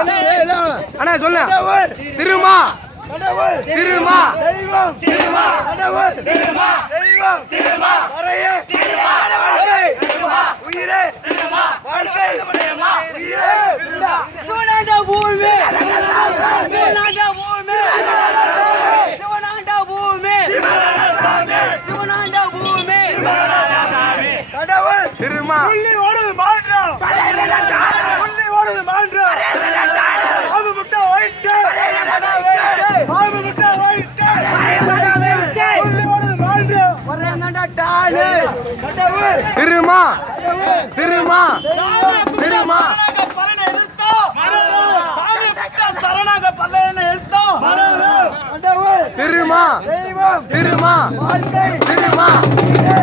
அண்ணா சொல்லு. திருமா திருமா தெய்வம் திருமா கடவுள் திருமா தெய்வம் திருமா வரையே திருமா திருமா உயிரே திருமா வாழ்க்கை திருமா உயிரே திருமா சிவனாண்ட பூமி சிவனாண்ட பூமி சிவனாண்ட பூமி சிவனாண்ட பூமி கடவுள் திருமா புள்ளி ஓடுது மாற்றம் புள்ளி ஓடுது மாற்றம் பாபு முட்டை ஒயிட்டு பாபு முட்டை ஒயிட்டு புள்ளி ஓடுது மாற்றம் வரேங்கடா டானு கடவுள் திருமா திருமா திருமா பலனை எடுத்தோம் சாமி குட்டா சரணாக பலனை எடுத்தோம் கடவுள் திருமா தெய்வம் திருமா வாழ்க்கை திருமா உயிரே